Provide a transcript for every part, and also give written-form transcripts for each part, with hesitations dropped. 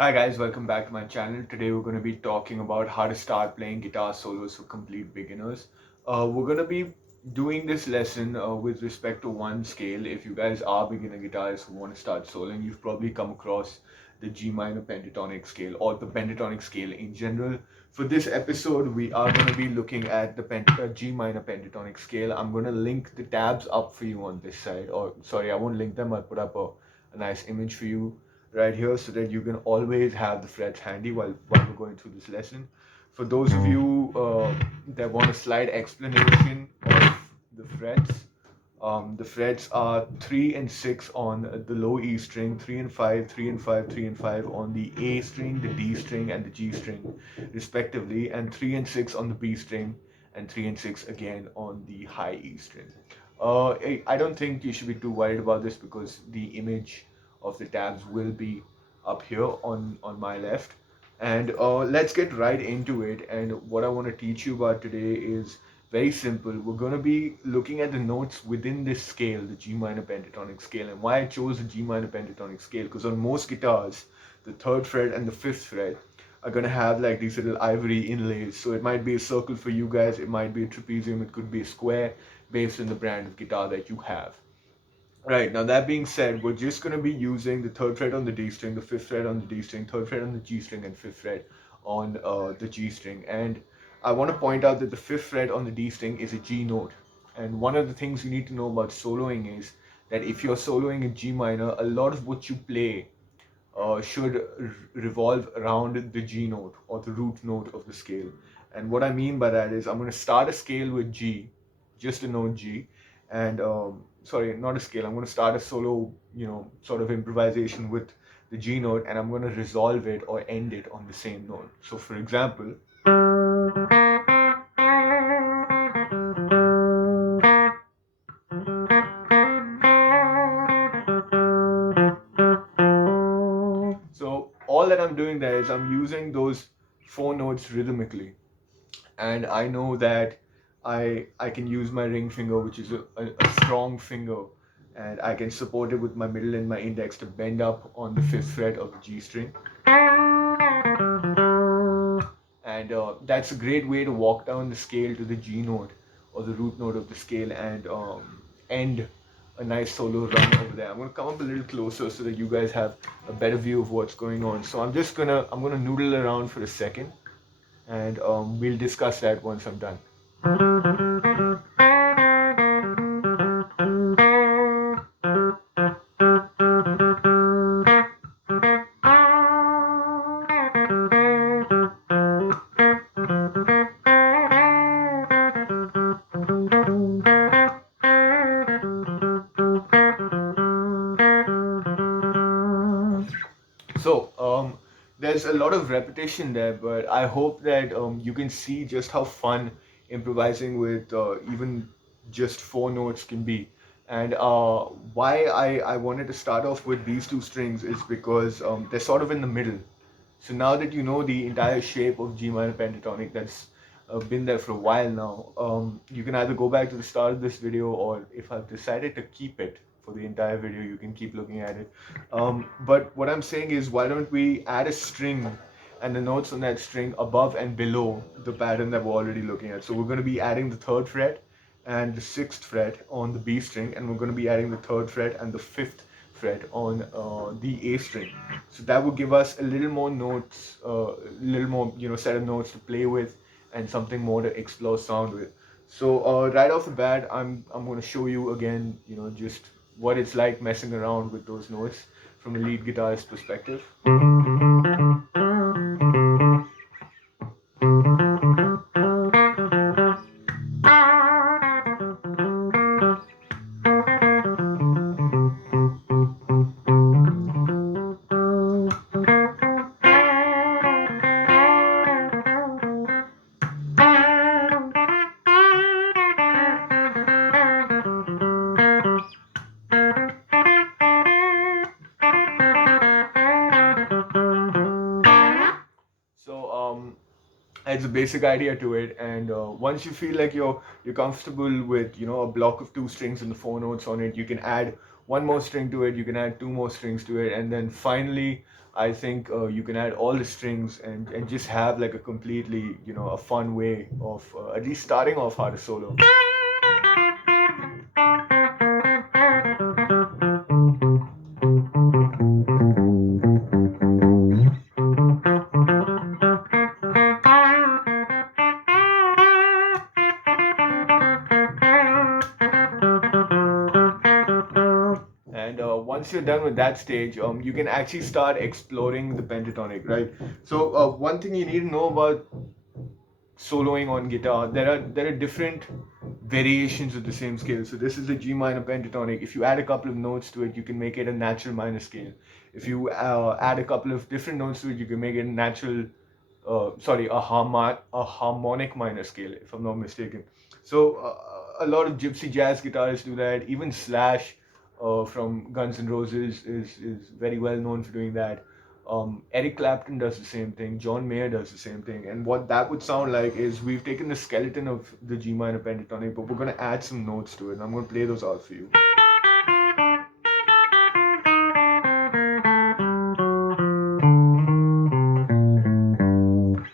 Hi guys, welcome back to my channel. Today we're going to be talking about how to start playing guitar solos for complete beginners. We're going to be doing this lesson with respect to one scale. If you guys are beginner guitarists who want to start soloing, you've probably come across the G minor pentatonic scale or the pentatonic scale in general. For this episode, we are going to be looking at the G minor pentatonic scale. I'm going to link the tabs up for you on this side, or sorry, I won't link them. I'll put up a nice image for you right here so that you can always have the frets handy while we're going through this lesson. For those of you that want a slight explanation of the frets are 3 and 6 on the low E string, 3 and 5, 3 and 5, 3 and 5 on the A string, the D string, and the G string, respectively, and 3 and 6 on the B string, and 3 and 6 again on the high E string. I don't think you should be too worried about this because the image of the tabs will be up here on my left. And let's get right into it. And what I want to teach you about today is very simple. We're going to be looking at the notes within this scale, the G minor pentatonic scale. And why I chose the G minor pentatonic scale, because on most guitars, the third fret and the fifth fret are going to have like these little ivory inlays. So it might be a circle for you guys, it might be a trapezium, it could be a square based on the brand of guitar that you have. Right, now that being said, we're just going to be using the third fret on the D string, the fifth fret on the D string, third fret on the G string, and fifth fret on the G string. And I want to point out that the fifth fret on the D string is a G note. And one of the things you need to know about soloing is that if you're soloing in G minor, a lot of what you play should revolve around the G note or the root note of the scale. And what I mean by that is I'm going to start a scale with G, just a note G, and sorry, not a scale. I'm going to start a solo, sort of improvisation with the G note, and I'm going to resolve it or end it on the same note. So, for example, so all that I'm doing there is I'm using those four notes rhythmically, and I know that I can use my ring finger, which is a strong finger, and I can support it with my middle and my index to bend up on the fifth fret of the G string. And that's a great way to walk down the scale to the G note or the root note of the scale and end a nice solo run over there. I'm gonna come up a little closer so that you guys have a better view of what's going on. So I'm gonna noodle around for a second, and we'll discuss that once I'm done. So there's a lot of repetition there, but I hope that you can see just how fun improvising with even just four notes can be. And why I wanted to start off with these two strings is because they're sort of in the middle. So now that you know the entire shape of G minor pentatonic, that's been there for a while now, you can either go back to the start of this video, or if I've decided to keep it for the entire video, you can keep looking at it. But what I'm saying is, why don't we add a string and the notes on that string above and below the pattern that we're already looking at. So we're going to be adding the third fret and the sixth fret on the B string, and we're going to be adding the third fret and the fifth fret on the A string. So that would give us a little more notes, a little more set of notes to play with, and something more to explore sound with. So right off the bat, I'm going to show you again, just what it's like messing around with those notes from a lead guitarist perspective. It's a basic idea to it, and once you feel like you're comfortable with a block of two strings and the four notes on it, you can add one more string to it, you can add two more strings to it, and then finally I think you can add all the strings and just have like a completely a fun way of at least starting off how to solo. And once you're done with that stage, you can actually start exploring the pentatonic, right? So one thing you need to know about soloing on guitar, there are different variations of the same scale. So this is the G minor pentatonic. If you add a couple of notes to it, you can make it a natural minor scale. If you add a couple of different notes to it, you can make it a natural, a harmonic minor scale, if I'm not mistaken. So a lot of gypsy jazz guitarists do that. Even Slash from Guns N' Roses is very well known for doing that. Eric Clapton does the same thing. John Mayer does the same thing. And what that would sound like is we've taken the skeleton of the G minor pentatonic, but we're going to add some notes to it. And I'm going to play those out for you.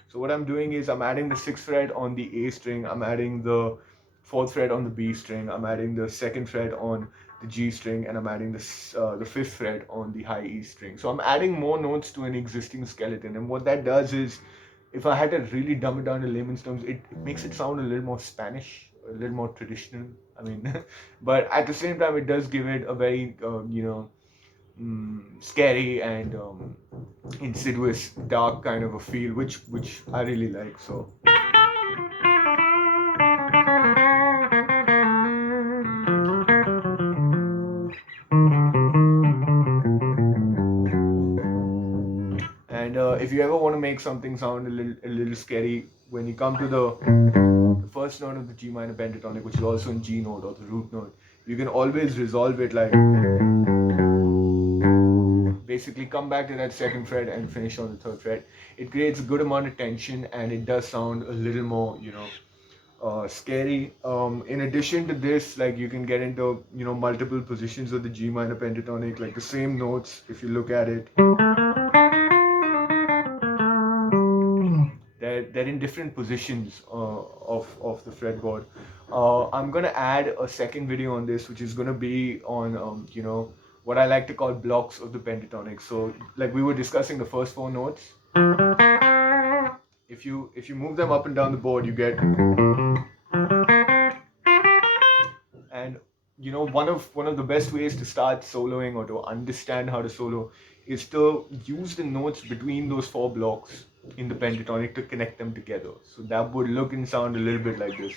So what I'm doing is I'm adding the sixth fret on the A string. I'm adding the fourth fret on the B string. I'm adding the second fret on the G string, and I'm adding the fifth fret on the high E string. So I'm adding more notes to an existing skeleton. And what that does is, if I had to really dumb it down to layman's terms, it makes it sound a little more Spanish, a little more traditional. I mean, but at the same time, it does give it a very, scary and insidious, dark kind of a feel, which I really like. So. And if you ever want to make something sound a little scary, when you come to the first note of the G minor pentatonic, which is also in G note or the root note, you can always resolve it like basically come back to that second fret and finish on the third fret. It creates a good amount of tension, and it does sound a little more scary. In addition to this, like you can get into multiple positions of the G minor pentatonic, like the same notes. If you look at it, they're in different positions of the fretboard. I'm gonna add a second video on this, which is gonna be on what I like to call blocks of the pentatonic. So like we were discussing the first four notes. If you move them up and down the board, you get, and one of the best ways to start soloing or to understand how to solo is to use the notes between those four blocks in the pentatonic to connect them together. So that would look and sound a little bit like this.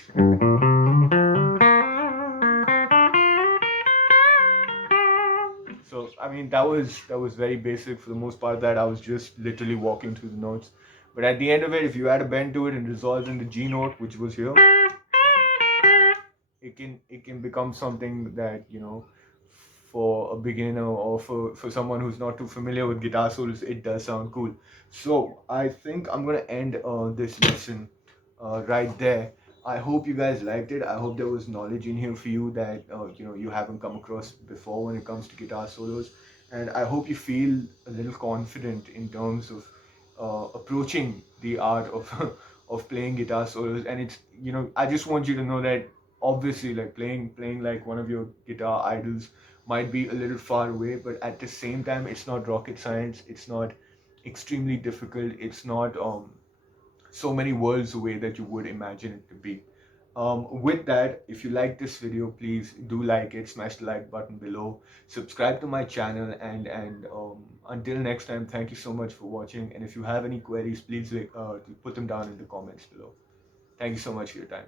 So I mean that was very basic for the most part. That I was just literally walking through the notes. But at the end of it, if you add a bend to it and resolve in the G note, which was here, it can become something that for a beginner or for someone who's not too familiar with guitar solos, it does sound cool. So I think I'm gonna end this lesson right there. I hope you guys liked it. I hope there was knowledge in here for you that you haven't come across before when it comes to guitar solos, and I hope you feel a little confident in terms of approaching the art of of playing guitar solos. And it's I just want you to know that obviously like playing like one of your guitar idols might be a little far away, but at the same time it's not rocket science, it's not extremely difficult, it's not so many worlds away that you would imagine it to be. With that, if you like this video, please do like it, smash the like button below, subscribe to my channel, and until next time, thank you so much for watching. And if you have any queries, please put them down in the comments below. Thank you so much for your time.